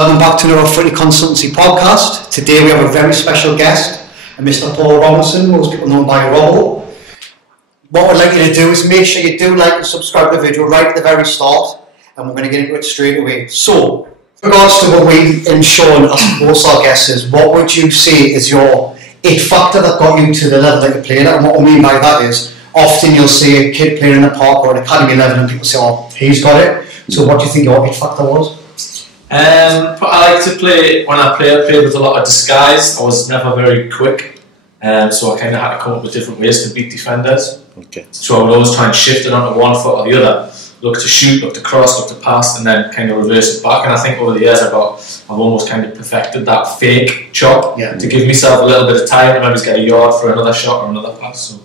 Welcome back to the Whitley Consultancy podcast. Today we have a very special guest, Mr. Paul Robinson, most people know him by Robbo. What I'd like you to do is make sure you do like and subscribe to the video right at the very start, and we're going to get into it straight away. So, in regards to what we and Sean asked most of our guests is, what would you say is your it factor that got you to the level that you played at? And what I mean by that is, often you'll see a kid playing in the park or an academy level and people say, oh, he's got it. So what do you think your it factor was? I like to play, when I played with a lot of disguise. I was never very quick, so I kind of had to come up with different ways to beat defenders. Okay. So I would always try and shift it onto one foot or the other, look to shoot, look to cross, look to pass, and then kind of reverse it back. And I think over the years I've almost kind of perfected that fake chop to give myself a little bit of time and maybe get a yard for another shot or another pass. So.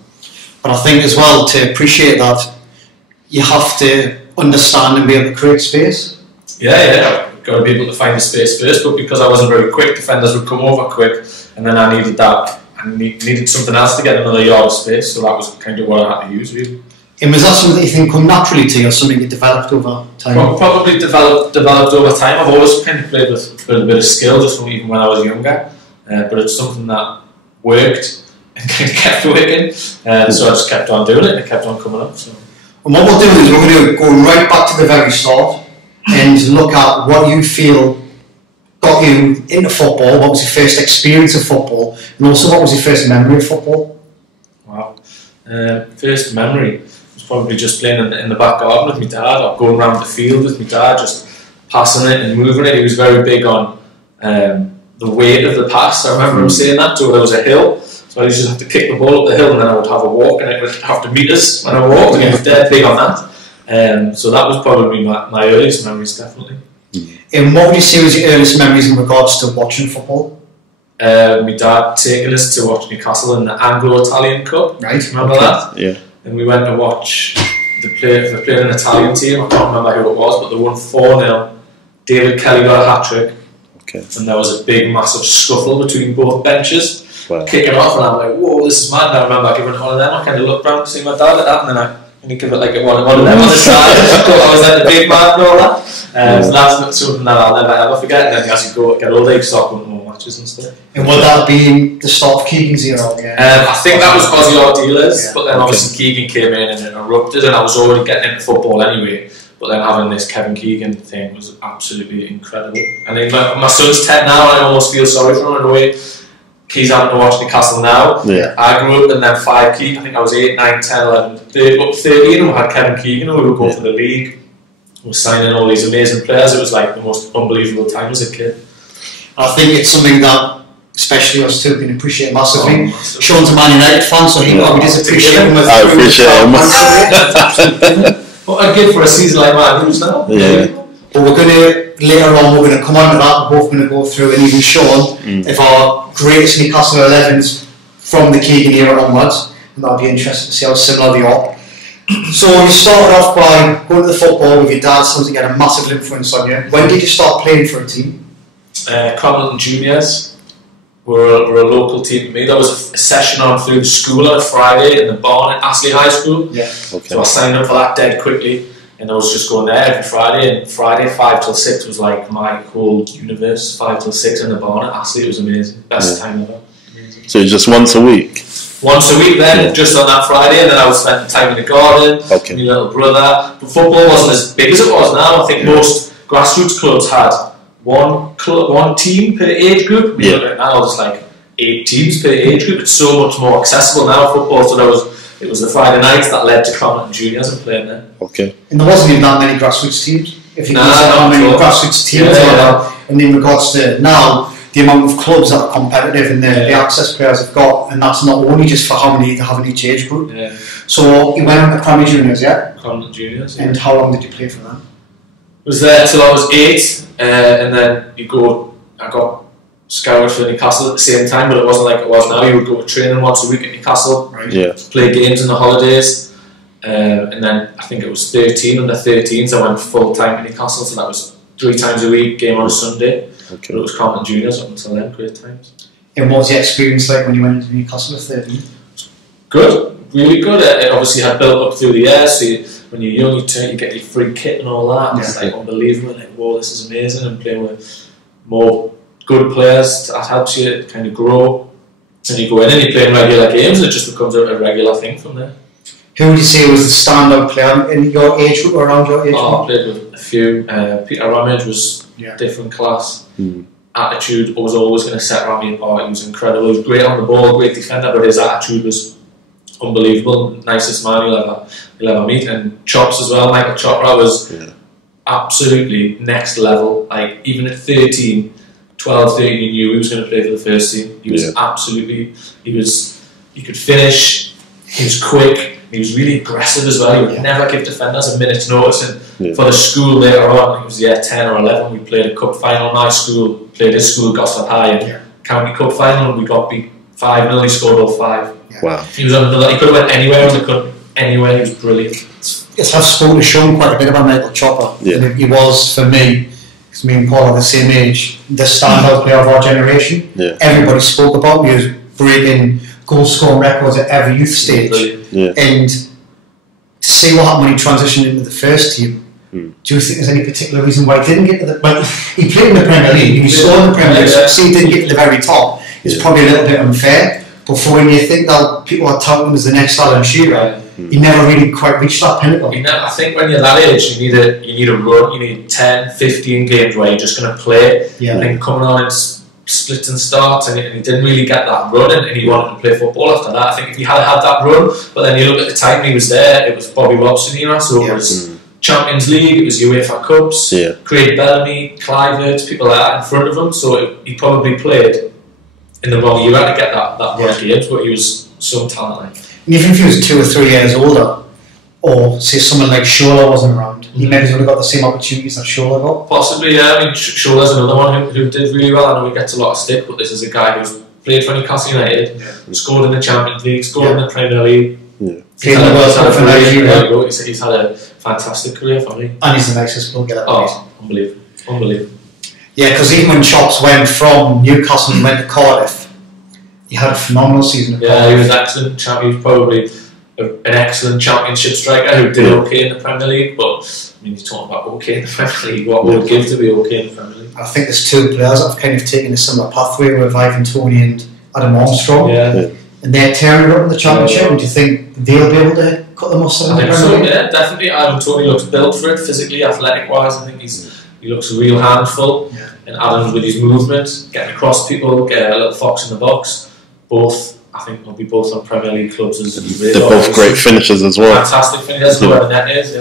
But I think as well, to appreciate that, you have to understand and be able to create space. Yeah. Got to be able to find the space first, but because I wasn't very quick, defenders would come over quick, and then I needed that. I needed something else to get another yard of space, so that was kind of what I had to use, really. And was that something that you think come naturally to you, or something you developed over time? Probably developed over time. I've always kind of played with a bit of skill, just from even when I was younger, but it's something that worked and kept working, so I just kept on doing it and it kept on coming up. So. And what we'll do is we're going to go right back to the very start and look at what you feel got you into football, what was your first experience of football, and also what was your first memory of football? Wow. First memory was probably just playing in the back garden with my dad, or going around the field with my dad, just passing it and moving it. He was very big on the weight of the pass. I remember him saying that, so there was a hill, so I used to have to kick the ball up the hill and then I would have a walk and it would have to meet us when I walked, and he was dead big on that. So that was probably my earliest memories, definitely. And what would you say was your earliest memories in regards to watching football? My dad taking us to watch Newcastle in the Anglo-Italian Cup. Right. Remember that? Yeah. And we went to watch they played an Italian team. I can't remember who it was, but they won 4-0. David Kelly got a hat-trick. Okay. And there was a big, massive scuffle between both benches. Wow. Kicking off, and I'm like, whoa, this is mad. And I remember giving it one of them. I kind of looked around to see my dad at that, and then I give it like one of them on the side. I was like the big man and all that. So that's something that I'll never ever forget. And then as you get older, you start going to more matches and stuff. And would that be the start of Keegan's era? I think that was Ozzy Ardealers, but then obviously Keegan came in and it erupted, and I was already getting into football anyway. But then having this Kevin Keegan thing was absolutely incredible. And then my son's 10 now, and I almost feel sorry for him in a way. He's having to watch Newcastle now. Yeah. I grew up and then 5 Keegan. I think I was 8, 9, 10, 11, 13, and we had Kevin Keegan, and we would go for the league. We were signing all these amazing players. It was like the most unbelievable time as a kid. I think it's something that, especially us two, can appreciate massively. Sean's a Man United fan, so he probably does appreciate him. I appreciate him. What I'd give for a season like Man U's now. Yeah. But we're going to, later on, we're going to come on to that. We're both going to go through, and even Sean, if our greatest Newcastle 11s from the Keegan era onwards, and that'll be interesting to see how similar they are. So you started off by going to the football with your dad, sounds like he had a massive influence on you. When did you start playing for a team? Tranmere Juniors. We're a local team to me. There was a session on through the school on a Friday in the barn at Astley High School. Yeah. Okay. So I signed up for that dead quickly, and I was just going there every Friday. And Friday 5 till 6 was like my whole universe. 5 till 6 in the barn at Astley. It was amazing. Best time ever. Amazing. So just once a week? Once a week then, just on that Friday, and then I would spend time in the garden with my little brother. But football wasn't as big as it was now. I think most grassroots clubs had one team per age group. We look at it now, there's like 8 teams per age group. It's so much more accessible now, football. So it was the Friday nights that led to Tranmere Juniors and playing there. Okay. And there wasn't even that many grassroots teams. If you consider how many grassroots teams are there, and in regards to now, the amount of clubs that are competitive and the access players have got, and that's not only just for how many they have in each age group. Yeah. So you went on to Tranmere Juniors, yeah? Tranmere Juniors. And how long did you play for them? Was there till I was 8, and then I got scouted for Newcastle at the same time, but it wasn't like it was now. You would go to training once a week at Newcastle, play games in the holidays, and then I think it was 13, under 13s, I went full time at Newcastle, so that was 3 times a week, game on a Sunday. Okay. But it was Tranmere Juniors up until then, great times. And what was your experience like when you went into Newcastle at 13? Good, really good. It obviously had built up through the years, so when you're young, you get your free kit and all that, and it's like unbelievable, like, whoa, this is amazing, and playing with more good players. That helps you kind of grow. And you go in and you play in regular games, and it just becomes a regular thing from there. Who would you say was the standout player in your age group or around your age group? I played with a few. Peter Ramage was different class. Attitude was always going to set Ramage apart. He was incredible. He was great on the ball, great defender, but his attitude was unbelievable. Nicest man you'll ever meet. And Chops as well. Michael Chopra was absolutely next level. Like, even at 13, 12, 13, he knew he was going to play for the first team. He was absolutely, he could finish, he was quick, he was really aggressive as well. He would never give defenders a minute's notice. And for the school later on, it was year 10 or 11, we played a cup final. My school played his school, Gosford High, and county cup final, and we got beat 5-0. He scored all 5. Wow. He was on he could have went anywhere in the country, anywhere. He was brilliant. Yes, I've spoken to Sean quite a bit about Michael Chopper. And he was, for me, because me and Paul are the same age, the standout player of our generation. Everybody spoke about him. He was breaking goal scoring records at every youth stage. And to see what happened when he transitioned into the first team, do you think there's any particular reason why he didn't get to the... Well, he played in the Premier League, he scored in the Premier League, so he didn't get to the very top. It's probably a little bit unfair, but for when you think that people are touting him as the next Alan Shearer, he never really quite reached that pinnacle. I think when you're that age, you need a run. You need 10, 15 games where you're just going to play. I think coming on and split and starts, and he didn't really get that run, and he wanted to play football after that. I think if he had had that run, but then you look at the time he was there, it was Bobby Robson era, so it was Champions League, it was UEFA Cups, Craig Bellamy, Clivert, people like that in front of him, so he probably played in the wrong era to get that run of games, but he was some talent. Even if he was 2 or 3 years older, or say someone like Shola wasn't around, he maybe would have got the same opportunities that Shola got. Possibly, yeah. I mean, Shola's another one who did really well. I know he gets a lot of stick, but this is a guy who's played for Newcastle United, scored in the Champions League, scored in the Premier League. He's had a fantastic career for me. And he's the nicest bloke ever. Oh, unbelievable. Yeah, because even when Chops went from Newcastle and went to Cardiff, he had a phenomenal season. He was excellent. He was probably an excellent championship striker who did okay in the Premier League, but I mean, he's talking about okay in the Premier League. What would it give to be okay in the Premier League? I think there's 2 players that have kind of taken a similar pathway with Ivan Toney and Adam Armstrong. And they're tearing it up in the Championship. Do you think they'll be able to cut the mustard in the Premier League? Yeah, definitely. Ivan Toney looks built for it, physically, athletic-wise. I think he looks a real handful. And Adams with his movement, getting across people, get a little fox in the box. Both, I think, will be both on Premier League clubs. They're both great finishers as well. Fantastic finishers, whoever that is,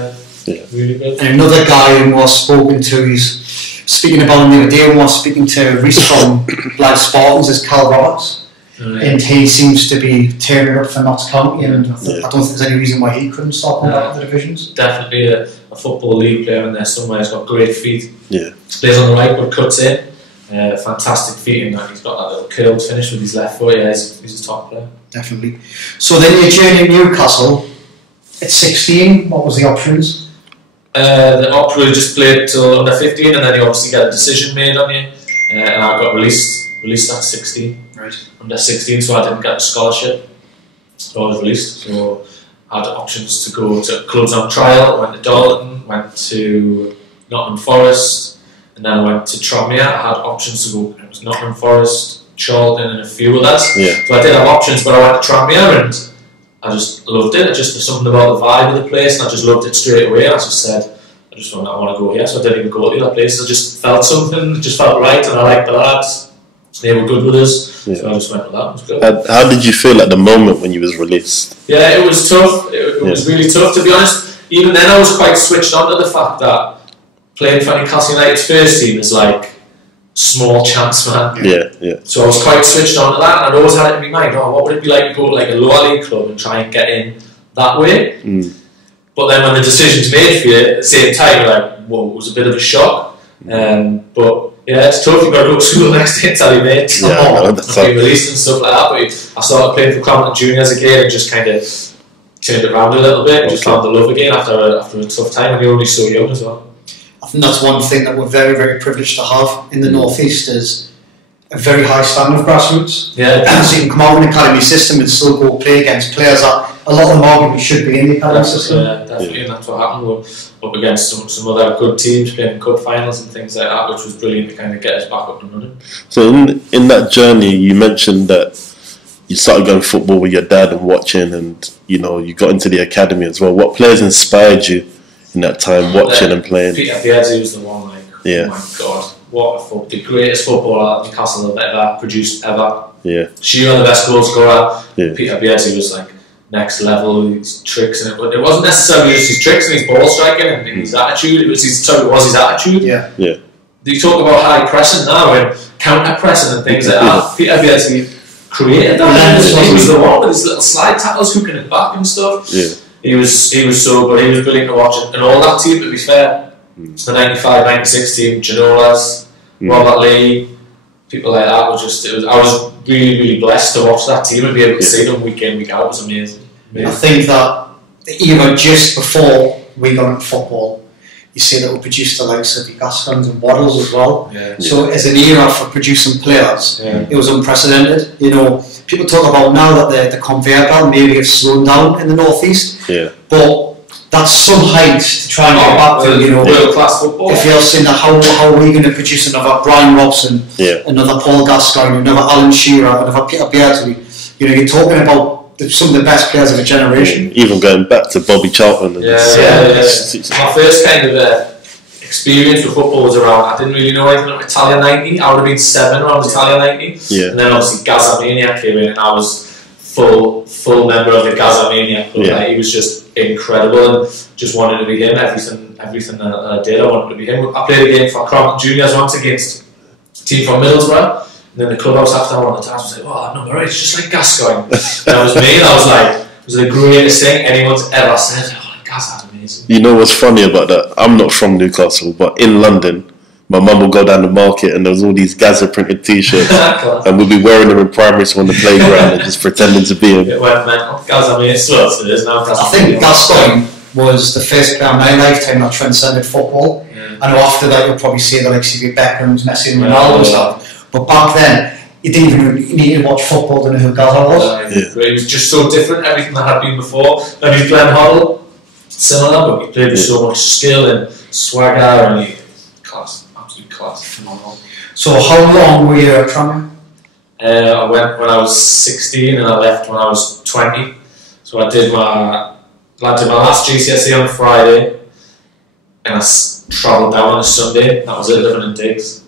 really good. And another guy who was spoken to, he's speaking about him the other day, and was speaking to Reece from Blythe Spartans, is Cal Roberts. And he seems to be tearing it up for Notts County, and I don't think there's any reason why he couldn't start going back to the divisions. Definitely a football league player in there somewhere. He's got great feet. Plays on the right but cuts in. Fantastic feet, and he's got that little curled finish with his left foot. He's a top player. Definitely. So then your journey in Newcastle at 16, what was the options? The option was just played till under 15, and then you obviously get a decision made on you. And I got released at 16. Under 16, so I didn't get the scholarship. So I was released. So I had options to go to clubs on trial. I went to Darlington, went to Nottingham Forest, and then I went to Tranmere. I had options to go. It was Nottingham Forest, Charlton, and a few others. So I did have options, but I went to Tranmere and I just loved it. There's something about the vibe of the place, and I just loved it straight away. I just said, I want to go here. So I didn't even go to the other places. I just felt something, it just felt right, and I liked the lads. They were good with us, so I just went with that. It was good. How did you feel at the moment when you was released? Yeah, it was tough. It was really tough, to be honest. Even then, I was quite switched on to the fact that playing for Newcastle United's first team is like small chance, man. So I was quite switched on to that, and I'd always had it in my mind, what would it be like to go to like a lower league club and try and get in that way? But then when the decision's made for you at the same time, you're like, whoa, it was a bit of a shock. But yeah, it's tough. You've got to go to school the next day and tell your mates. I've been released and stuff like that. But I started playing for Crampton Juniors again and just kind of turned it around a little bit. Just found the love again after a tough time, and you're only so young as well. I think that's one thing that we're very, very privileged to have in the North East is a very high standard of grassroots. Yeah. So you can come out in an academy system and still go play against players that a lot of them arguably should be in the academy system. Yeah, definitely, and that's what happened. We're up against some other good teams playing cup finals and things like that, which was brilliant to kind of get us back up and running. So in that journey, you mentioned that you started going football with your dad and watching, and you got into the academy as well. What players inspired you in that time, watching and playing? Peter Vase was the one. Oh my God, what the greatest footballer that Newcastle have ever produced ever. Yeah, Shearer, the best goal scorer. Yeah. Peter Vase was like next level. His tricks, and it wasn't necessarily just his tricks and his ball striking and his attitude. It was his attitude. Yeah. You talk about high pressing now and counter pressing and things like that. Peter Vase created that. He was the one with his little slide tackles, hooking it back and stuff. Yeah. He was so good. He was brilliant to watch, and all that team, to be fair, the 95, 96 team, Ginolas, Robert Lee, people like that. I was really, really blessed to watch that team and be able to see them week in, week out. It was amazing. I think that even just before we got into football, you see that we produced the likes of the Gascons and Waddles as well. Yeah. So as an era for producing players, it was unprecedented. People talk about now that the conveyor belt maybe have slowed down in the northeast, but that's some height to try and get back to. World class football. If you're saying that, how are we going to produce another Brian Robson, another Paul Gascoigne, another Alan Shearer, another Peter Beardsley? You're talking about some of the best players of a generation. Even going back to Bobby Charlton. My first kind of experience with football was around, I didn't really know anything about Italia 90. I would have been 7 around Italia 90. Yeah. And then obviously Gazamania came in, and I was full member of the Gazamania club. Yeah. He was just incredible, and just wanted to be him. Everything that I did, I wanted to be him. I played a game for Crompton Juniors once against a team from Middlesbrough. And then the clubhouse after one of the times was like, "Oh, that number 8 is just like Gascoigne." And that was me, and I was like, it was the greatest thing anyone's ever said. Oh, Gaz, that's amazing. You know what's funny about that? I'm not from Newcastle, but in London, my mum will go down the market and there was all these Gaza printed t-shirts and we'll be wearing them in primary school on the playground and just pretending to be him. It went mental. Gaz, I mean, it's still it is now. I think Gascoigne was the first player in my lifetime that transcended football. I know after that you'll probably see the likes of Beckham's, Messi and Ronaldo and stuff. But back then, you didn't even need to watch football to know who Gaza was. It was just so different, everything that had been before. Maybe Glenn Hoddle, similar, but he played with so much skill and swagger, and class, absolute class, phenomenal. So how long were you at Tranmere? I went when I was 16 and I left when I was 20. So I did my last GCSE on a Friday and I travelled down on a Sunday. That was it, living in digs.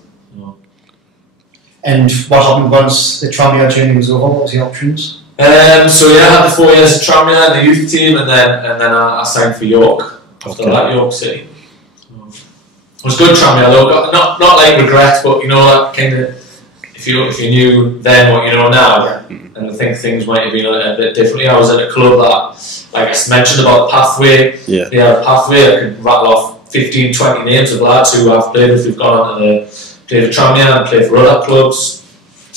And what happened once the Tranmere journey was over? What was the options? So I had the 4 years at Tranmere in the youth team, and then I signed for York after that, York City. So it was good Tranmere though, not like regret, but kind of if you knew then what you know now, and I think things might have been a bit differently. I was at a club that, like I mentioned about the pathway, they had a pathway. I could rattle off 15, 20 names of lads who I've played with, who've gone on to played for Tranmere and played for other clubs,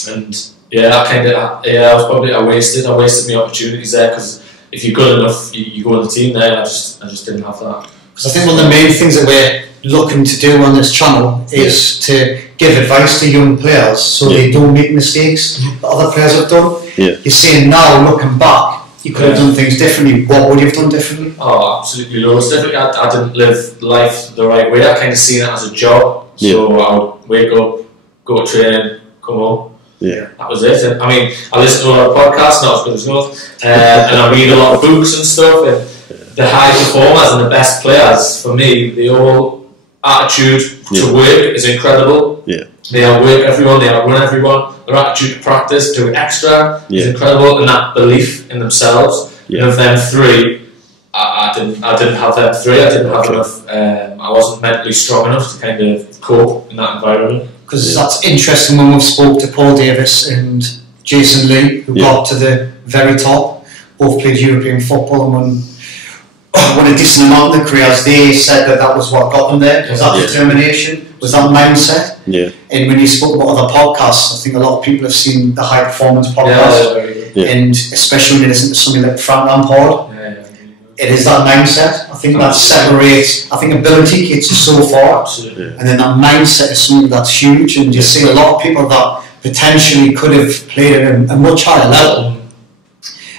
and I wasted my opportunities there, because if you're good enough, you go to the team there. I just didn't have that. Because I think one of the main things that we're looking to do on this channel is to give advice to young players so they don't make mistakes that other players have done. You're saying now, looking back, you could have done things differently. What would you have done differently? Oh, absolutely loads differently. I didn't live life the right way. I kind of seen it as a job. So I would wake up, go to training, come home. That was it. And, I mean, I listen to a lot of podcasts, not as good as yours, and I read a lot of books and stuff. And the high performers and the best players, for me, the whole attitude to work is incredible. They outwork everyone, they outrun everyone. Their attitude to practice, to extra, is incredible, and that belief in themselves. And of them 3, I didn't have them 3. I didn't have enough. I wasn't mentally strong enough to kind of cope in that environment. Because that's interesting when we've spoke to Paul Davis and Jason Lee, who got to the very top, both played European football and won a decent amount of their careers. They said that was what got them there. Was that determination? Was that mindset? And when you spoke about other podcasts, I think a lot of people have seen the High Performance podcast, and especially when you listen to somebody like Frank Lampard. It is that mindset. I think that separates. I think ability gets you so far, and then that mindset is something that's huge. And you see a lot of people that potentially could have played at a much higher level.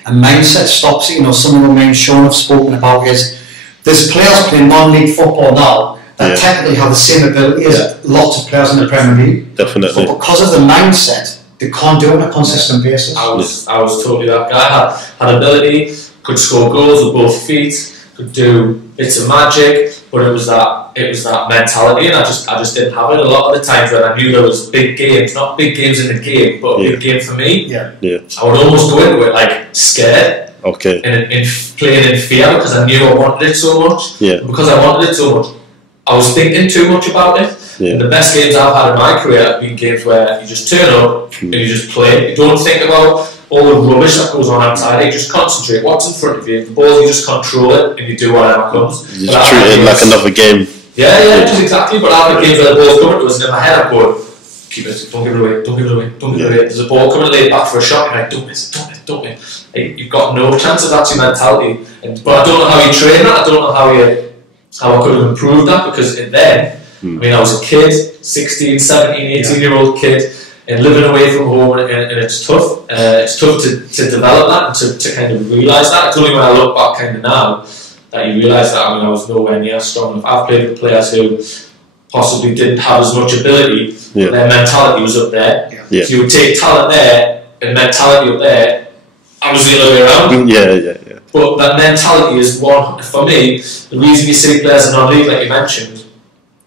And mindset stops it. You know, some of the main Sean have spoken about is there's players playing non-league football now that technically have the same ability as lots of players in the Premier League. Definitely. But because of the mindset, they can't do it on a consistent basis. I was totally that guy. Had ability, could score goals with both feet, could do bits of magic, but it was that mentality, and I just didn't have it. A lot of the times when I knew there was big games, not big games in the game, but a big game for me, I would almost go into it like scared, and in playing in fear because I knew I wanted it so much. Because I wanted it so much, I was thinking too much about it. And the best games I've had in my career have been games where you just turn up and you just play. You don't think about all the rubbish that goes on outside. You just concentrate what's in front of you. The ball, you just control it and you do whatever comes. You just treat it like another game. Just exactly. But I have games where the ball's coming to us and in my head I'm going, keep it, don't give it away, don't give it away, don't give it away. There's a ball coming laid back for a shot, you're like, don't miss. Like, you've got no chance of that's your mentality. But I don't know how you train that. I don't know how I could have improved that, because then, I mean, I was a kid, 16, 17, 18-year-old kid, and living away from home, and it's tough. It's tough to develop that and to kind of realise that. It's only when I look back kind of now that you realise that. I mean, I was nowhere near strong enough. I've played with players who possibly didn't have as much ability, but their mentality was up there. So you would take talent there and mentality up there. I was the other way around. But that mentality is one, for me, the reason you see players in non-league, like you mentioned,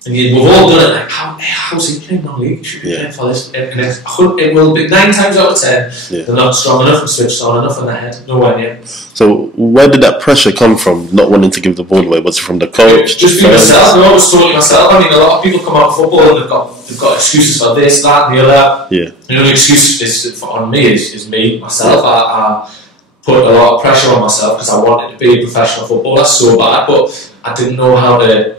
and we've all done it, like, how's he playing non-league? You should be playing for this. And it will be 9 times out of 10, they're not strong enough and switched on enough in their head, nowhere near. So where did that pressure come from, not wanting to give the ball away? Was it from the coach? Just be myself. No, I was totally myself. I mean, a lot of people come out of football and they've got excuses for this, that, and the other. You know, the excuse on me is me, myself. I put a lot of pressure on myself because I wanted to be a professional footballer so bad, but I didn't know how to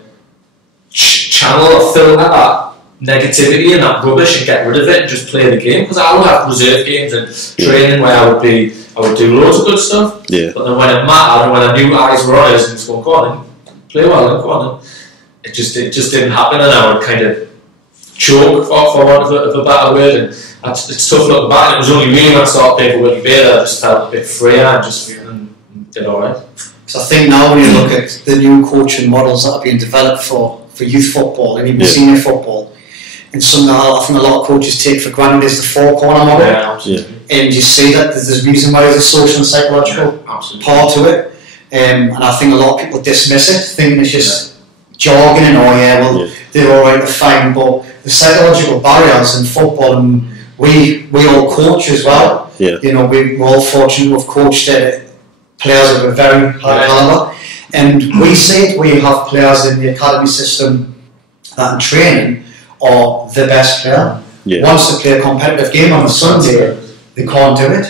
channel or filter that negativity and that rubbish and get rid of it and just play the game, because I would have reserve games and training where I would do loads of good stuff, but then when it mattered and when I knew eyes were on us and just go on then, play well, go on then, it just didn't happen, and I would kind of choke for want of a better word, and it's tough looking back. And it was only really when I started playing for Whitley Bay that I just felt a bit freer and just did alright. So I think now when you look at the new coaching models that are being developed for youth football and even senior football, and something that I think a lot of coaches take for granted is the four-corner model. And you see that there's a reason why there's a social and psychological part to it. And I think a lot of people dismiss it, thinking it's just jargon and they're alright, they're fine, but the psychological barriers in football, and we all coach as well. You know, we're all fortunate to have coached players of a very high calibre, and we see it. We have players in the academy system that in training are the best player. Once they play a competitive game on a Sunday, they can't do it,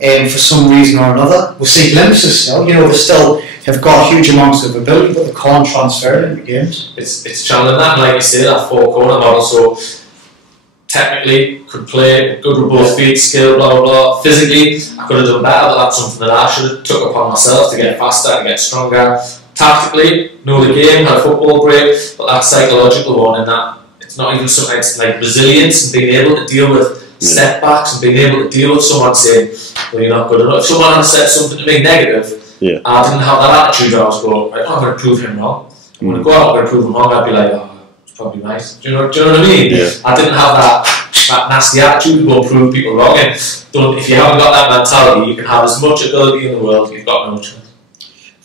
and for some reason or another, we see glimpses still. You know, they still have got huge amounts of ability, but they can't transfer it into games. It's challenging that, and like you say, that four-corner model. So technically, could play, good with both feet, skill, blah blah blah. Physically, I could have done better, but that's something that I should have took upon myself to get faster and get stronger. Tactically, know the game, had a football break, but that psychological one, and that it's not even something. It's like resilience and being able to deal with setbacks and being able to deal with someone saying, "Well, you're not good enough." If someone had said something to me negative, I didn't have that attitude. I was going, "Right, I'm going to prove him wrong." I'm going to go out, I'm going to prove him wrong. I'd be like, "Oh, it's probably nice." Do you know what I mean? I didn't have that nasty attitude to go prove people wrong. And if you haven't got that mentality, you can have as much ability in the world, you've got no chance.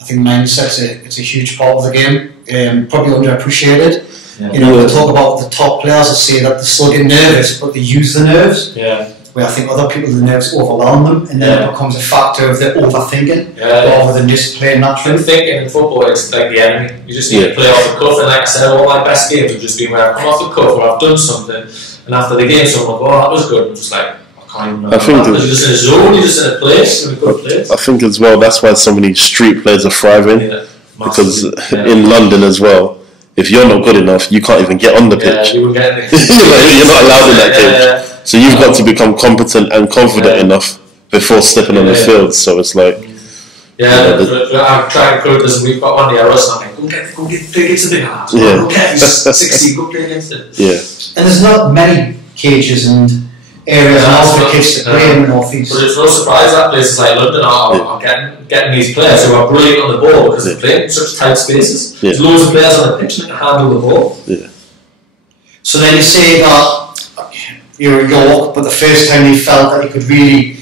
I think mindset's it's a huge part of the game, probably underappreciated. You know, we talk about the top players that say that they still get nervous, but they use the nerves. Where I think other people, the nerves overwhelm them, and then it becomes a factor of their overthinking rather than just playing naturally. Thinking in football, it's like the enemy. You just need to play off the cuff, and like I said, all my best games have just been where I've come off the cuff or I've done something, and after the game, someone will go, "Oh, that was good." I'm just like, I can't even remember. You're just in a zone, you're just in a place, in a good place. I think as well, that's why so many street players are thriving, because in London as well, if you're not good enough, you can't even get on the pitch. You get you're not allowed in that cage. So you've got to become competent and confident enough before stepping on the field. So it's like, I'm trying to encourage this. We've got one near us, and I'm like, go get play against the big heart. Go get 60, go play against it. And there's not many cages, and areas for kids to play in the North East. But it's no surprise that places like London are getting these players who are brilliant on the ball because they play in such tight spaces. There's loads of players on the pitch that can handle the ball. So then you say that you're in York, but the first time you felt that you could really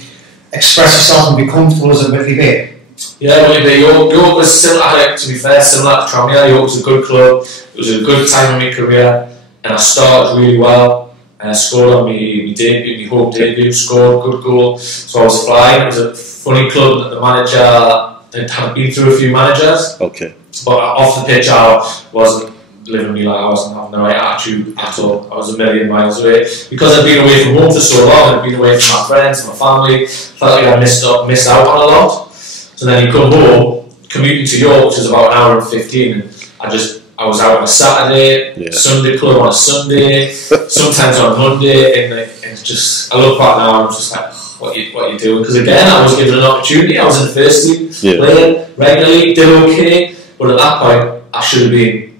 express yourself and be comfortable was at Whitley Bay. Yeah, Whitley Bay. York was similar, to be fair, similar to Tranmere. York was a good club. It was a good time in my career, and I started really well. And I scored on my home debut, scored a good goal. So I was flying. It was a funny club that the manager had been through a few managers. Okay. But off the pitch, I wasn't living me like I wasn't having the right attitude at all. I was a million miles away because I'd been away from home for so long. I'd been away from my friends, my family. Felt like I missed out on a lot. So then you come home, commuting to York, which is about an hour and 15, and I was out on a Saturday, Sunday club on a Sunday, sometimes on a Monday, and just I look back now and I'm just like, what you doing? Because again, I was given an opportunity. I was in the first team, playing regularly, did okay, but at that point I should have been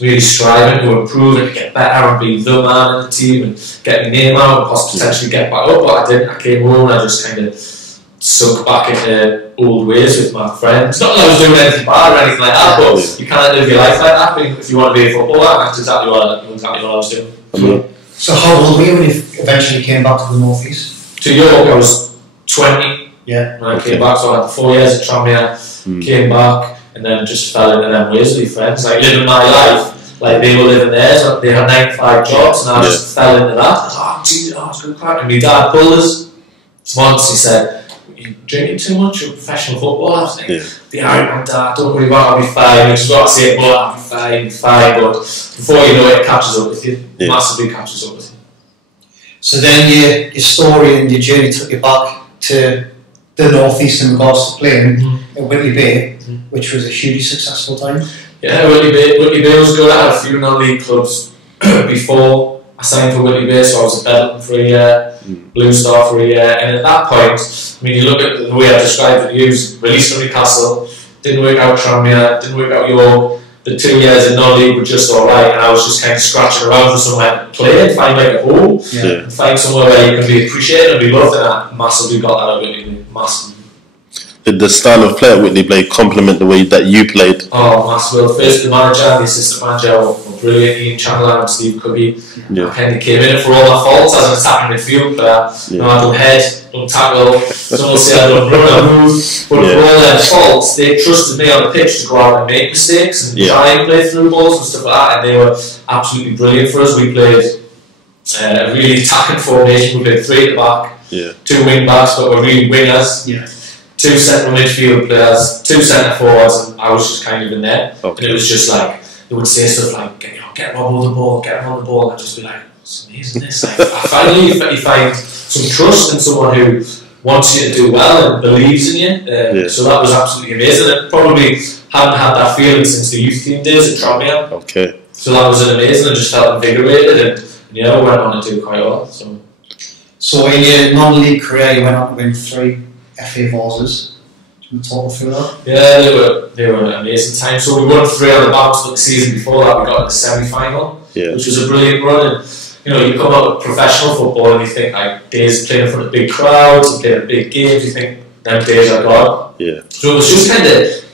really striving to improve and to get better and be the man in the team and get my name out and potentially get back up. But I didn't. I came home and I just kind of sunk back into old ways with my friends. Not that I was doing anything bad or anything like that, but you can't live your life like that. If you want to be a footballer, that's exactly what I was doing. So how old were you when you eventually came back to the North East? To York, I was 20 when I came back, so I had 4 years at Tranmere, came back, and then just fell into them ways with friends, like living my life like they were living theirs. They had 9 to 5 jobs, and I just fell into that. Oh, geez, it's good crack. And my dad pulled us once. He said, "You're drinking too much, you're a professional footballer." I was like, "The Iron Dad, don't worry about it, I'll be fine." Which is what I say, but I'll be fine. But before you know it, it catches up with you. Massively catches up with you. So then your story and your journey took you back to the North East in regards to playing at Whitley Bay, which was a hugely successful time. Yeah, Whitley Bay was good. I had a few non-league clubs before I signed for Whitley Bay, so I was at Bedlam for a year, Blue Star for a year, and at that point, I mean, you look at the way I described it, you was released from Newcastle, didn't work out Tranmere, didn't work out York. The 2 years in non-league were just alright, and I was just kind of scratching around for somewhere to play and find like a home, and find somewhere where you can be appreciated and be loved, and I massively got that at Whitley Bay, massively. Did the style of play at Whitley Bay complement the way that you played? Oh, massively. First, the manager and the assistant manager were brilliant. Ian Chandler and Steve Cubby. I kind of came in for all my faults as an attacking midfield player. You know, I don't head, don't tackle. Some will say I don't run, I move. But for all their faults, they trusted me on the pitch to go out and make mistakes and try and play through balls and stuff like that. And they were absolutely brilliant for us. We played a really attacking formation. We played 3 at the back, 2 wing backs, but were really wingers. 2 central midfield players, 2 centre forwards, and I was just kind of in there. And it was just like, they would say stuff like, get Rob on the ball, get him on the ball, and I'd just be like, it's amazing this. Like, finally, you find some trust in someone who wants you to do well and believes in you. So that was absolutely amazing. I probably hadn't had that feeling since the youth team days at Tranmere. So that was amazing, and just felt invigorated, and I went on to do quite well. So in your non-league career, you went on to win 3 FA Vases. Can you talk through that? Yeah, they were an amazing time. So we won 3 on the bounce, but the season before that we got in the semi-final, which was a brilliant run. And you come out with professional football and you think like days playing in front of big crowds and playing big games, you think them days are gone. So it was just kind of,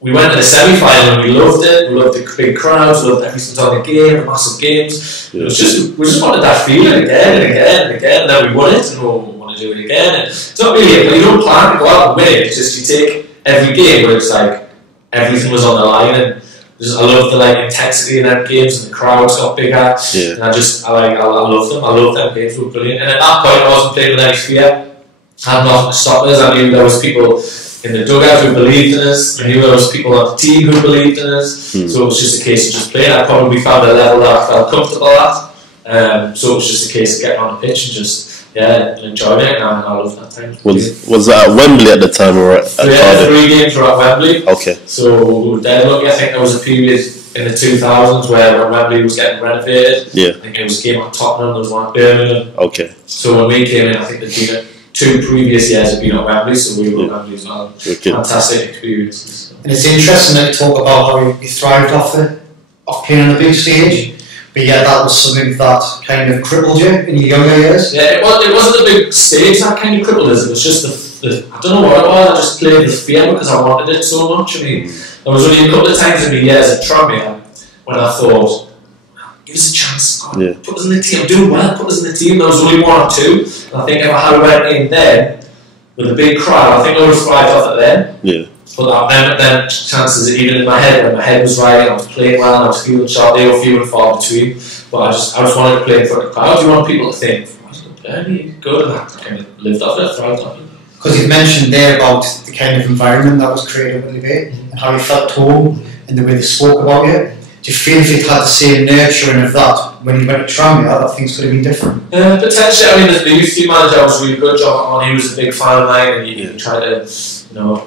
we went to the semi-final and we loved it. We loved the big crowds, we loved everything on the game, the massive games. It was just, we just wanted that feeling again and again and again, and then we won it and we want to do it again. And it's not really, you don't plan to go out and win it, it's just you take every game where it's like everything was on the line, and I love the intensity in them games, and the crowds got bigger. And I love them. I love them games. They were brilliant. And at that point, I wasn't playing with any fear. I had nothing to stop us. I knew there was people in the dugout who believed in us. I knew there was people on the team who believed in us. So it was just a case of just playing. I probably found a level that I felt comfortable at. So it was just a case of getting on the pitch and just enjoying it, and I loved that time. Was that at Wembley at the time or at Cardiff? 3 games were at Wembley. Okay. So we were there lucky. I think there was a period in the 2000s where Wembley was getting renovated. I think it was a game at Tottenham, there was one at Birmingham. Okay. So when we came in, I think there'd been 2 previous years had been at Wembley, so we were at Wembley as well. Fantastic experiences. And it's interesting that you talk about how you thrived off playing on the big stage. But yeah, that was something that kind of crippled you in your younger years. Yeah, it wasn't the big stage that kind of crippled us. It was just the I don't know what it was. I just played with fear because I wanted it so much. I mean, there was only a couple of times in my years at Tranmere when I thought, give us a chance, God, put us in the team. I'm doing well, put us in the team. There was only one or two. And I think if I had went in then with a big crowd, I think I would have thrived off it then. Yeah. But then chances, even in my head, when my head was right, I was playing well, and I was feeling sharp, they were few and far between. But I just wanted to play in front of the crowd. You want people to think, I was good, and I kind of lived off it, thrived off it. Because you've mentioned there about the kind of environment that was created at Whitley Bay and how you felt at home and the way they spoke about you. Do you feel if you'd had the same nurturing of that when you went to Tranmere, that things could have been different? Potentially. I mean, the youth team manager was really good. John, he was a big fan of mine, and he tried to,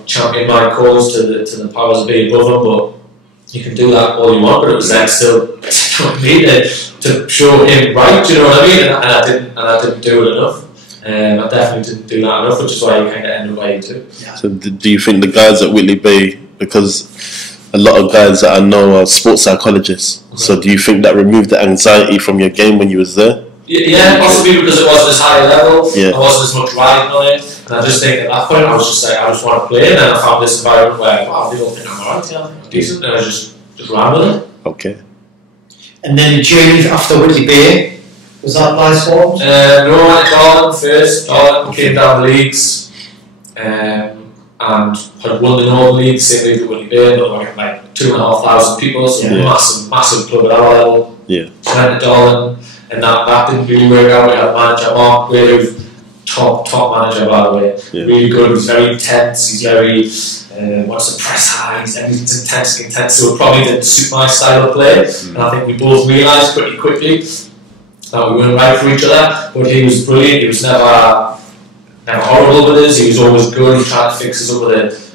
champion my cause to the powers that be above him. But you can do that all you want, but it was then still to show him right. Do you know what I mean? And I didn't do it enough. I definitely didn't do that enough, which is why you kind of ended where you do. Yeah. So, do you think the guys at Whitley Bay, because a lot of guys that I know are sports psychologists, so do you think that removed the anxiety from your game when you was there? Yeah, possibly because it wasn't as high a level. Yeah. I wasn't as much riding on it, and I just think at that point I was just like, I just want to play, and then I found this environment where wow, people think I'm alright, I'm decent, and I just ran with it. Okay. And then journey after Whitley Bay, was that by sport? No, I went to Darlington first. Darlington came down the leagues, and had won the Northern League, same league at Whitley Bay, but like 2,500 people, so massive club at our level. Yeah. So I went to Darlington, and that didn't really work out. We had manager Mark Wade, who's top manager by the way. Yeah. Really good. He's very intense. He's very wants to press high. He's intense. So it probably didn't suit my style of play. And I think we both realised pretty quickly that we weren't right for each other. But he was brilliant. He was never horrible with us. He was always good. He tried to fix us up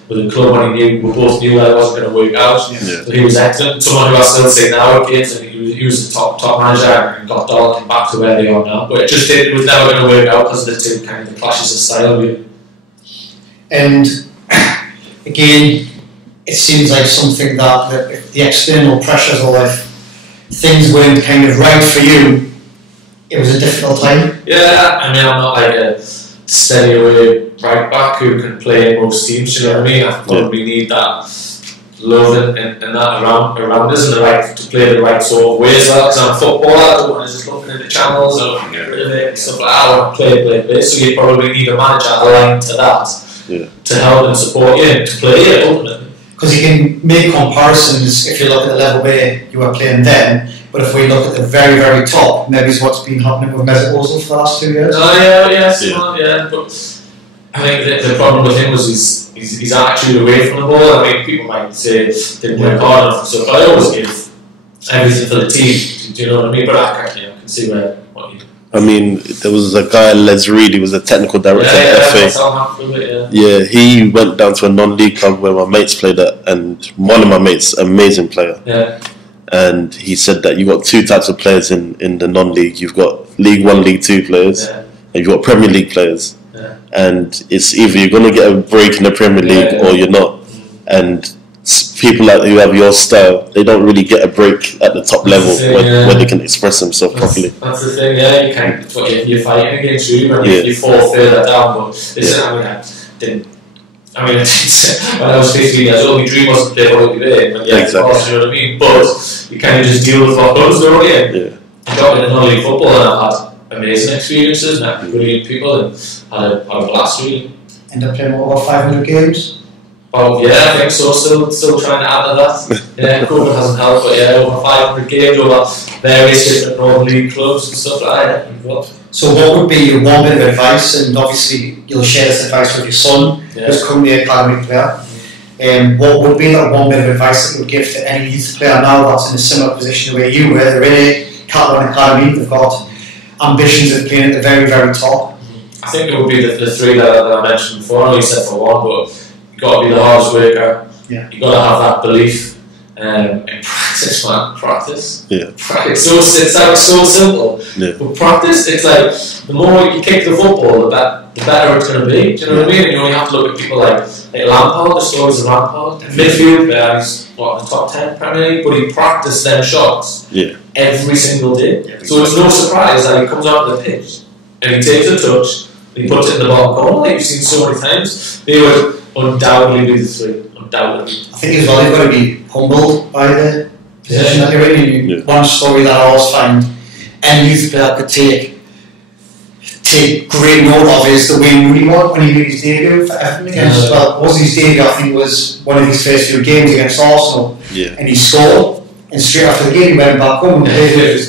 with the club when we both knew that it wasn't going to work out. Yeah. So he was excellent. Someone who I still see now at kids, and he was the top manager and got Darlington back to where they are now. But it was never going to work out because of the two kind of the clashes of style. Really. And again, it seems like something that if the external pressures or if things weren't kind of right for you, it was a difficult time. Yeah, I mean, I'm not like a steady away right back who can play in most teams, you know what I mean? I probably need that love and that around us and the right to play the right sort of ways. Because I'm a footballer, I don't want to just looking at the channels or get rid of it and stuff like that. I want to play. So you probably need a manager aligned to that to help and support you and to play it ultimately. Because you can make comparisons if you look at the level where you were playing then. But if we look at the very, very top, maybe it's what's been happening with Mesut Ozil for the last 2 years. Yeah. But I think the problem with him was his attitude away from the ball. I mean, people might say didn't work hard enough and stuff, but I always give everything for the team. Do you know what I mean? But I can see what you. I mean, there was a guy, Les Reed, he was a technical director at FA. Yeah, he went down to a non-league club where my mates played at, and one of my mates, amazing player. Yeah. And he said that you've got two types of players in the non-league. You've got League 1, League 2 players, and you've got Premier League players. Yeah. And it's either you're going to get a break in the Premier League or you're not. And people who have your style, they don't really get a break at the top level where they can express themselves properly. That's the thing, you can't. You're fighting against you when you fall further down. But listen, when I was 15 years old, my dream wasn't to play for Whitley Bay. You know what I mean? But you kind of just deal with what comes, don't you? I got into non-league football and I've had amazing experiences and met brilliant people and had a blast really. Ended up playing over 500 games? Oh yeah, I think so. Still trying to add to that. Yeah, COVID hasn't helped, but over 500 games over various different Northern League clubs and stuff like that. So what would be your one bit of advice, and obviously you'll share this advice with your son, who's currently a academy player. What would be that one bit of advice that you would give to any youth player now that's in a similar position where you were? They're in a Catalan academy, they've got ambitions of playing at the very, very top. I think it would be the three that I mentioned before. I know you said for one, but you've got to be the hardest worker. You've got to have that belief In practice, man, practice. Yeah. Practice. It sounds so simple, but practice. It's like the more you kick the football, the better it's going to be. Do you know what I mean? You only have to look at people like Lampard. The stories of Lampard, midfield player. He's what, the top 10 Premier League, but he practiced them shots every single day. So it's no surprise that he comes onto the pitch and he takes a touch and he puts it in the bottom corner, like you've seen so many times. They would undoubtedly be the three. Undoubtedly. I think as well, you've got to be humbled by the position that you're in. One story that I always find any youth player could take great note of is the way Rooney won when he made his debut for Everton against, well, was his debut, I think it was one of his first few games against Arsenal, and he scored, and straight after the game he went back home and played with his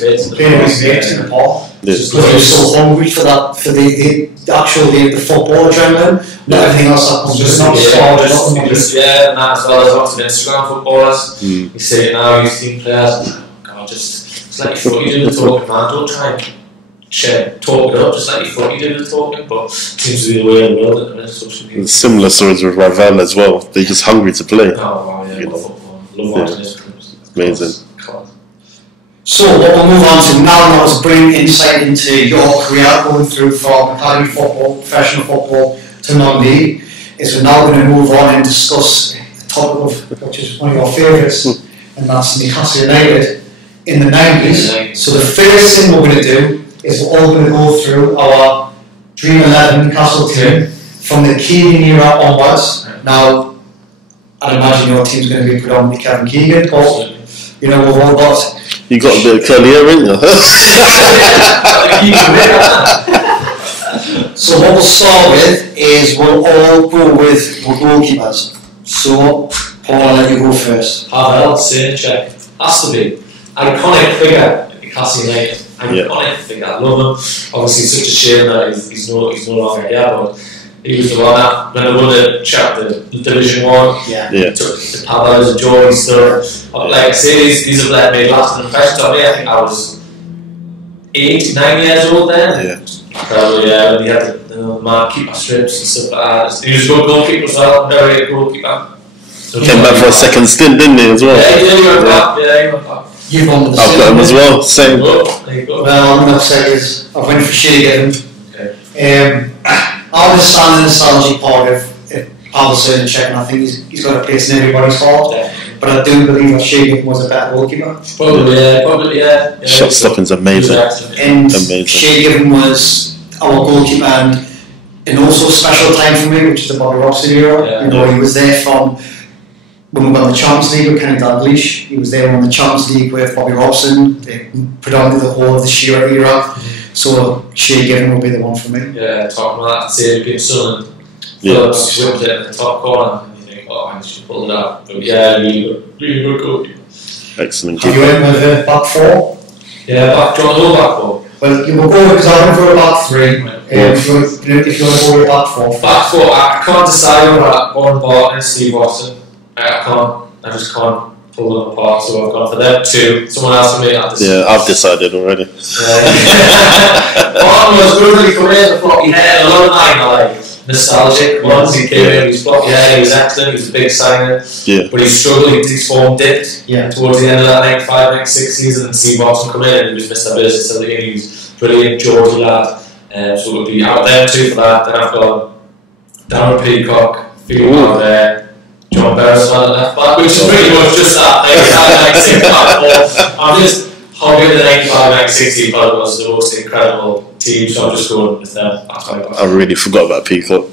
mates in the park. Because he was so hungry for that, for the actual the football adrenaline, not everything else that comes just not and that as well. There's lots of Instagram footballers. You see it now, you've seen players, oh God, just let your footy do the talking, man. Don't try and talk it up, just let your footy do the talking. But it seems to be the way of the world at the minute, social media. Similar stories with Ravel as well. They're just hungry to play. Oh wow, yeah, love football. Love watching this. Amazing. So what we'll move on to now is bring insight into your career going through from academy football, professional football to non-league. Is we're now going to move on and discuss the topic of which is one of your favourites, and that's Newcastle United in the 90s. So the first thing we're going to do is we're all going to go through our Dream 11 Newcastle team from the Keegan era onwards. Now, I'd imagine your team's going to be predominantly Kevin Keegan, but you know, we've all got. You got a bit of curly hair, haven't you? So what we'll start with is we'll all go with our goalkeepers. So, Paul, I'll let you go first. Pavel, check. Has to be. Iconic figure at Newcastle United. Iconic figure. I love him. Obviously, it's such a shame that he's no longer here, but he was the one that, when they won the Division 1, took the Pavel as a joy. So, like I say, these have made lasting impressions on me. I think I was 8, 9 years old then. Probably, when he had the man keeper strips and stuff like that. He was a good goalkeeper as well, very good goalkeeper. So came back for a second stint, didn't he, as well? Yeah, he went back. Yeah, he went back. You've won the I've got him as well, same. There you go. Well, I'm going to say is I went for Shagan. I understand the nostalgic part of Pavel Srnicek, and I think he's got a place in everybody's heart. But I do believe that Shagan was a better goalkeeper. Probably, yeah. Shot stopping's amazing. And Shagan was our goalkeeper, and also a special time for me, which is the Bobby Robson era. You know, he was there from when we won the Champions League with Kenny Dalglish. He was there on the Champions League with Bobby Robson, predominantly the whole of the Shearer era. So Shea Given will be the one for me. Yeah, talking about that, say again, Sunderland. Phillips whipped it in the top corner, and you think, oh, I should pull it out. But yeah, really good goalkeeper. Excellent. Have you went with back four? Yeah, John Hall back four. Well, you will go because I went for a back three. If you want to go with back four. Back four, I can't decide over Warren Barton and Steve Watson. I just can't pull them apart, so I've gone for them two. Someone else will make that decision. Yeah, I've decided already. Barton was good when he came in, the floppy hair. A lot of mine are like nostalgic ones. He came in, he was floppy hair, he was excellent, he was a big signing. But he struggled, his form dipped towards the end of that 95, 96 season, and Steve Watson come in and he was Mr. Business, he was brilliant, Geordie lad. So it would be out there two for that. Then I've got Darren Peacock, Field out there. John Beresford at left back, which is pretty much just that 95-96 back four. I'm just hogging the 95-96 but it was the most incredible team, so I'm just going with them. I really forgot about Peacock.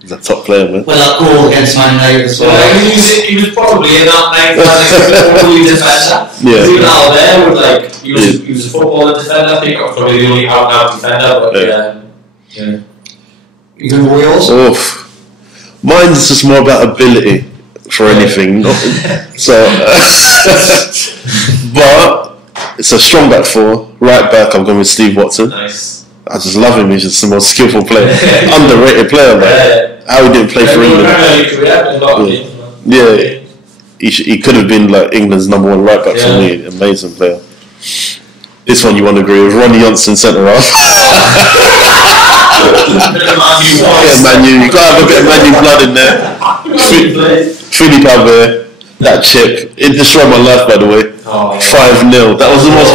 He's a top player, man. Well, that goal against Man United as well. He was probably in that 95-96 defender. Even out there, with like, he was a footballer defender. Peacock probably the only out-and-out defender, but You can go yours? Mine's just more about ability. For anything, so but it's a strong back four. Right back, I'm going with Steve Watson. Nice. I just love him. He's just the most skillful player, underrated player. Like how he didn't play for England. He could have been like England's number one right back for me. Amazing player. This one you won't agree with. Ronnie Johnson centre half. Man U. You gotta have a bit of Man U blood in there. Philippe Albert, That chip, it destroyed my life, by the way. 5-0. That was the most.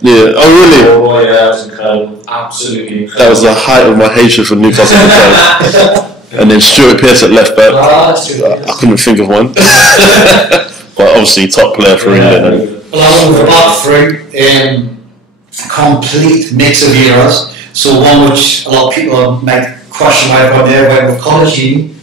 Yeah. Oh, really? Oh, yeah, that was incredible. Absolutely incredible. That was the height of my hatred for Newcastle at the time. And then Stuart Pearce at left back. I couldn't think of one. But obviously, top player for England. Well, I went with about 3. Complete mix of eras. So one which a lot of people might question my point there, went with College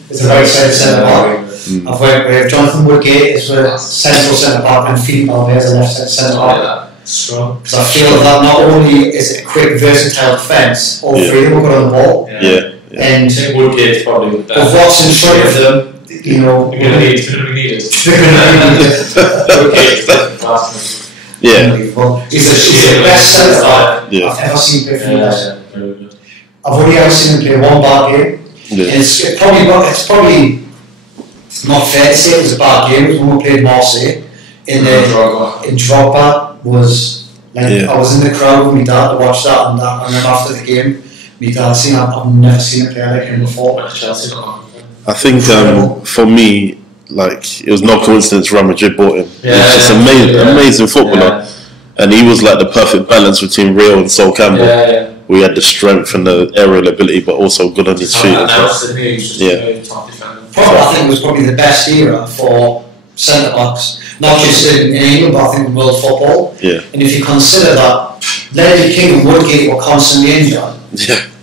as a right side centre back. I've went with Jonathan Woodgate as a central centre back and Philippe as a left side centre back. Strong. Because I feel that not only is it a quick, versatile defence, all 3 of them are good on the ball. And I think Woodgate's probably the best. With what's in front of them, you know, we're going to need it. Woodgate's the class. Yeah. He's the best centre back I've ever seen play for Newcastle. I've only ever seen him play one bad game. And it's probably not fair to say it was a bad game. It was when we played Marseille in Drogba was like I was in the crowd with my dad to watch that, and then after the game, my dad saying I've never seen a player like him before. I think for me, like, it was no coincidence Real Madrid bought him. He's just amazing footballer, and he was like the perfect balance between Rio and Sol Campbell. We had the strength and the aerial ability, but also good on his feet. Probably, I think it was probably the best era for centre backs, not just in England, but I think in world football. And if you consider that Ledley King and Woodgate were constantly injured,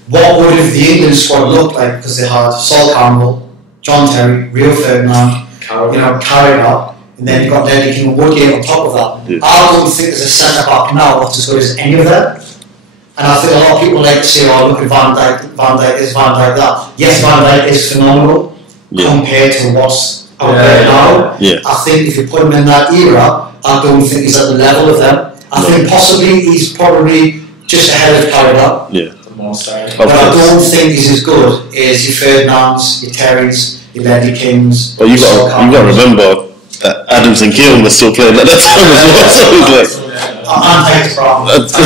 what would have the England squad looked like? Because they had Sol Campbell, John Terry, Rio Ferdinand, Carragher, and then you've got Ledley King and Woodgate on top of that. I don't think there's a centre back now that's as good as any of them. And I think a lot of people like to say, oh, look at Van Dijk is Van Dijk that. Yes, Van Dijk is phenomenal compared to what's out there now. I think if you put him in that era, I don't think he's at the level of them. I think possibly he's probably just ahead of Carragher. But I don't think he's as good as your Ferdinands, your Terrys, your Ledley Kings. But you got to remember that Adams and Gillen were still playing at that time as well. So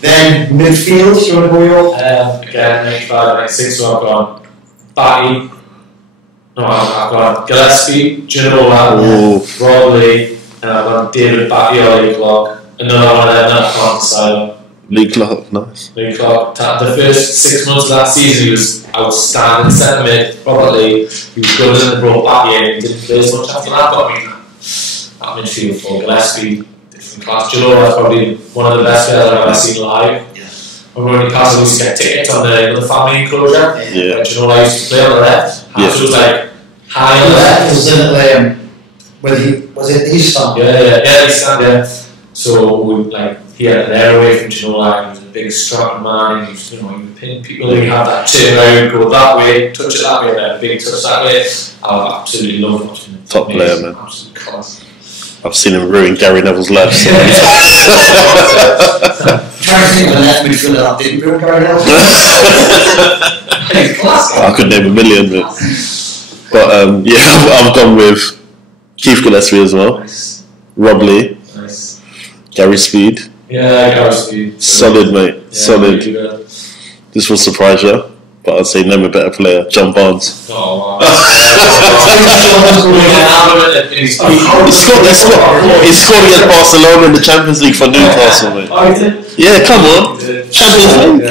Then midfield, you want to go your? Again, 5, 6, so I've gone Batty. No, I've gone Gillespie, Ginola, Rodley, and I've gone David Batty or Lee Clark. Another one that I can't decide. Lee Clark, nice. Lee Clark. The first 6 months of that season, he was outstanding centre mid, probably. He was good and brought Batty in. He didn't play as much after that, but I mean, that midfield for Gillespie, different class. Ginola is probably one of the best players I've ever seen live. When we were in Newcastle, we used to get tickets on the family enclosure. Ginola used to play on the left. So it was like high on the left. Was it the East Stand? Yeah, East Stand, So he had an airway from Ginola. He was a big, strong man. He was, he would pin people. He had that turn around, go that way, touch it that way, and then a big touch that way. I absolutely love watching him. Top player, man. Absolute class. I've seen him ruin Gary Neville's life. Trying to think of a left midfielder that didn't ruin Gary Neville. I could name a million, but I've gone with Keith Gillespie as well. Nice. Rob Lee. Nice. Gary Speed. Yeah, Gary Speed. Solid, mate. Solid. This will surprise you, but I'd say name a better player. John Barnes. Oh, wow. He scored against Barcelona in the Champions League for Newcastle, mate. Oh, he did? Yeah, come on. Champions League.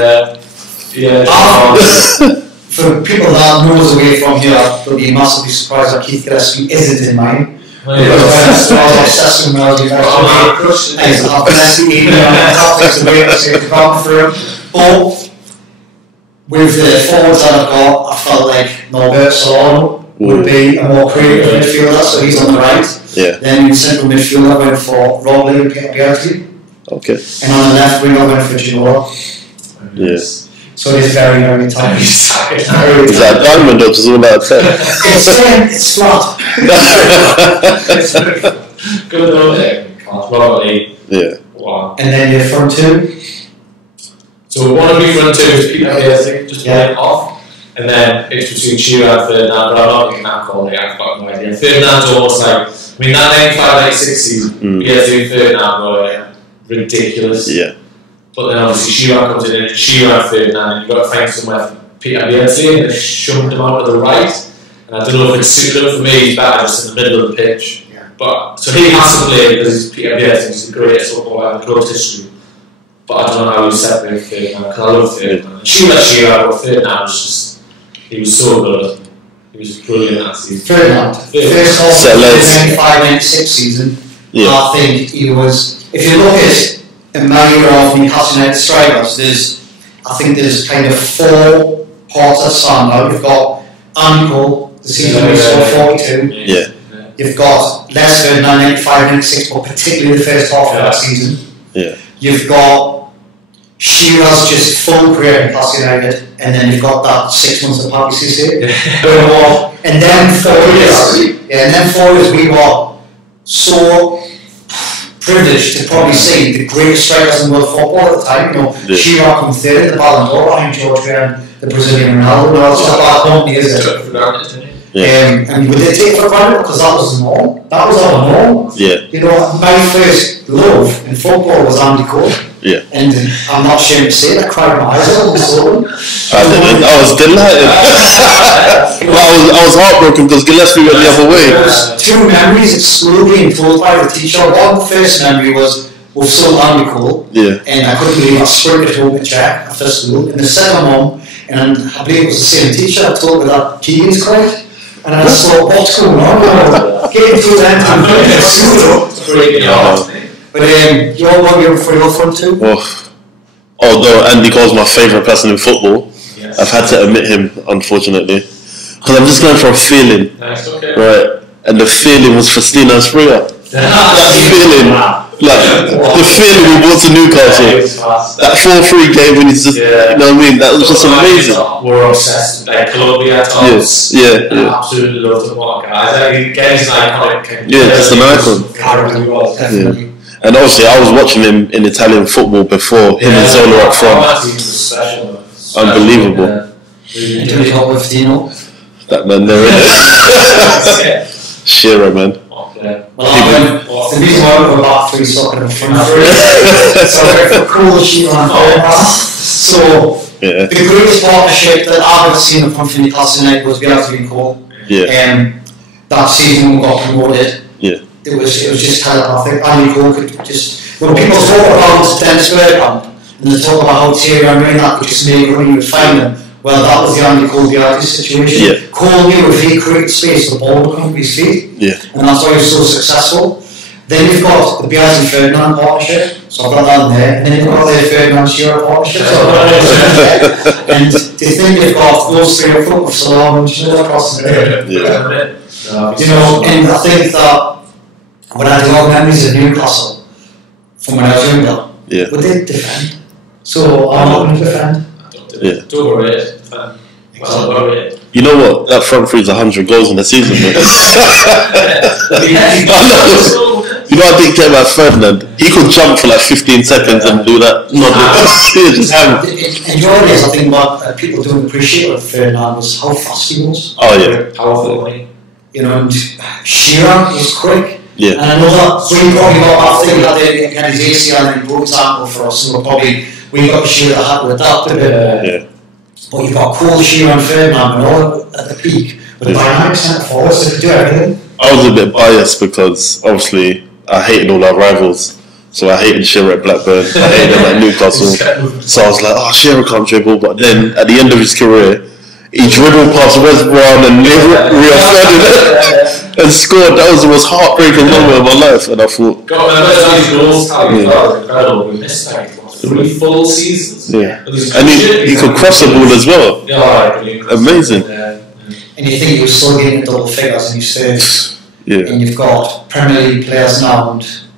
For people that knows away from here, they'll be massively surprised that Keith Gillespie isn't in mine. Because I was obsessed with Melody. But with the forwards that I've got, I felt like Norbert Solano would be a more creative midfielder, so he's on the right. Then in central midfield, I went for Robley and Peter Bielski. Okay. And on the left wing, I went for Ginola. Yes. So it's very, very tight. Is that diamond or just all that set? It's flat. Good old Yeah. Wow. And then your front two. So one of your front two is Peter Bielski, just playing off. And then it's between Shearer and Ferdinand, but I'm not making that call, I've got no idea. Ferdinand's almost like, that 95-96 season, Bielski and Ferdinand were ridiculous. Yeah. But then obviously Shearer comes in and Shearer and Ferdinand, and you've got to find somewhere for Peter Bielski, and they shoved him out to the right. And I don't know if it's suited for me, he's better just in the middle of the pitch. Yeah. But so he has to play because he's Peter Bears, he's the greatest footballer in the club's history. But I don't know how you separate Ferdinand, because I love Ferdinand. Shearer, but Ferdinand was just, he was so good. He was brilliant that season. Ferdinand, first half of the 95-96 season, I think he was, if you look at a measure of Newcastle United strikers, there's kind of 4 parts that stand out. You've got Andy Cole, the season where he scored 42. Yeah. You've got Les Ferdinand 95-96, but particularly the first half of that season. Yeah. You've got Shearer's just full career in Newcastle United, and then you've got that 6 months of Papi Cissé. And then 4 years we were so privileged to probably see the greatest strikers in world football at the time. You know, Shearer come third in the Ballon d'Or behind George and the Brazilian Ronaldo. Well, it's not a bad company, is it? And we did take it for granted because that was the norm. That was our norm. Yeah. You know, my first love in football was Andy Cole. Yeah. And I'm not ashamed to say that I cried my eyes out on the soul. I was delighted. I was heartbroken because Gillespie went the other way. There was 2 memories at school being told by the teacher. One first memory was with son Andy Cole. Yeah. And I couldn't believe I sprinted home to check after school. And the second one, and I believe it was the same teacher, told me that Keegan's cried. And I just thought, what's going on? Getting through that time. But you're one year for your front too? Although Andy Cole's my favourite person in football, I've had to admit him, unfortunately. Because I'm just going for a feeling. Right? And the feeling was for Stina Springer. That feeling. Like, the feeling we brought to Newcastle. That 4-3 game when he's just, you know what I mean? That was just amazing. We're obsessed, like Colombia times. Yeah. Absolutely loved him, what a guy. Again, he's an iconic. Yeah, just an icon. And obviously, I was watching him in Italian football before, him and Zola up front. Unbelievable. That man there, innit? Shearer, man. Well, the reason why we're back 3 soccer in front of so we're cool sheet on So, the greatest partnership that I've ever seen in front of Newcastle United was Whitley and Cole. That season when we got promoted. It was just telepathic. Andy Cole could just, when people talk about Dennis Bergkamp and they talk about how Thierry Henry that could just make when he would find them, well, that was the Andy Cole Diarty situation. Cole knew if he created space, the ball would come to his feet, and that's why he was so successful. Then you've got the Biaz and Ferdinand partnership, so I've got that in there, and then you've got the Ferdinand Shearer partnership, so I've got that in there. And to think you've got those 3 up front with Salam and Schmidt across the there. You know, and I think that when I do all memories of Newcastle from when I was younger, we did defend. So I'm not going to defend. Don't worry. You know what? That front three is 100 goals in the season, man. You know, I didn't care about Ferdinand. He could jump for like 15 seconds and do that. And your is, I think, what people don't appreciate with Ferdinand was how fast he was. Oh, yeah. Powerful. You know, and Shearer was quick. Yeah. And I know that we probably got that thing that he had his ACL and broke his ankle for us, so we got Shearer that had to adapt a bit. But you've got Cole, Shearer and Ferdinand and all at the peak, with the dynamic centre forwards that could do everything. I was a bit biased because obviously I hated all our rivals. So I hated Shearer at Blackburn, I hated him at Newcastle. So I was like, oh, Shearer can't dribble. But then at the end of his career, he dribbled past Wes Brown and Rio Ferdinand and scored. That was the most heartbreaking moment of my life. And I thought, God, these goals, incredible. We missed like 3 full seasons. And he could cross the ball as well. Amazing. And you think he was still getting double figures and you say, and you've got Premier League players now,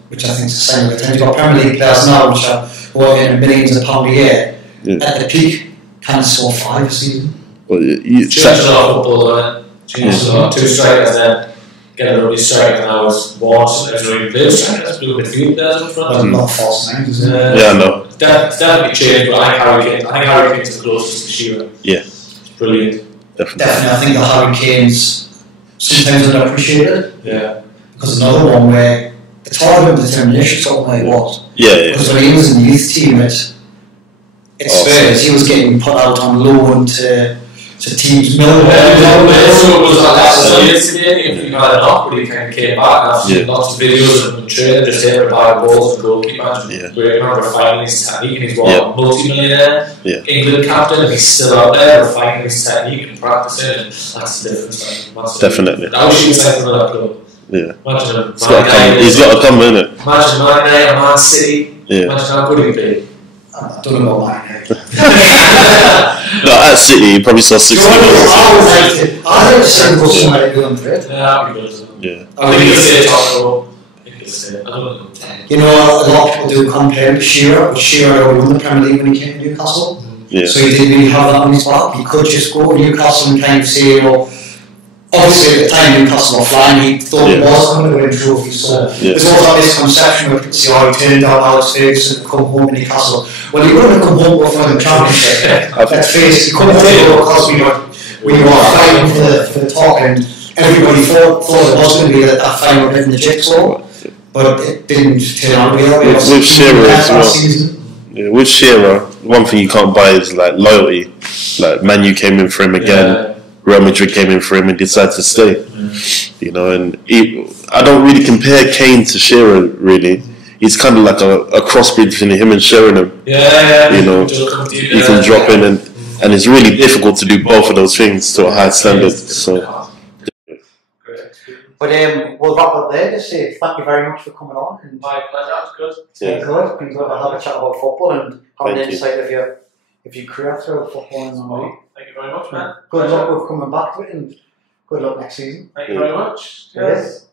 which I think is the same with the time. You've got Premier League players now which are working millions of pounds a year. At the peak, can score 5 a season. Well, changed a lot of football, changed a lot. 2 strikers then, get a rugby striker now as one. There's no play strikers, blue midfield there in front. Not false names, is it? Yeah, I know. It's definitely changed, but I think Harry Kane's the closest to Shearer. Yeah. It's brilliant. Definitely, I think that Harry Kane's sometimes underappreciated. Yeah. Because another one where it's hard with determination, something like what. Because when he was in the youth team at Spurs, he was getting put out on loan to So teams So it was like last year, if you had a knock, but he kind of came back. I've seen lots of videos of him training, just hitting by balls and goalkeepers. Working on refining his technique, and he's multi-millionaire, England captain, and he's still out there refining his technique and practicing, and that's the difference. Definitely. That was shooting like another club. Yeah. Imagine he's got to come in it. Imagine Man United, Man City. Imagine how good he'd be. I don't know about Man United. No, at City, you probably saw 60 goals. I think City will somewhere good on trade. Yeah, that'd be good. Yeah. I think he'll say top goal. I don't know. You know, a lot of people do compare him to Shearer, but Shearer already won the Premier League when he came to Newcastle. Yeah. So he didn't really have that on his back. He could just go to Newcastle and kind of say, you know, obviously at the time Newcastle were flying, he thought he was going to win trophies. So there's always that misconception where people say, oh, he turned down Alex Ferguson to come home to Newcastle. Well, he wouldn't have come home for the championship. Let's face it, he couldn't home because we were fighting for the top, and everybody thought it was going to be that final bit in the jigsaw, but it didn't turn out to be that way. With Shearer as well. Yeah, with Shearer, one thing you can't buy is like loyalty. Like Man U came in for him again, Real Madrid came in for him and decided to stay. You know, and I don't really compare Kane to Shearer really. He's kind of like a crossbreed between him and Sheringham. You know, he can drop in and it's really difficult to do both of those things to a high standard. So. But we'll wrap up there. Just say thank you very much for coming on. And my pleasure. It's good. It's been good. Been good to have a chat about football and have an insight of your career through football and all. Thank you very much, man. Good luck with coming back to it, and good luck next season. Thank you very much. Cheers.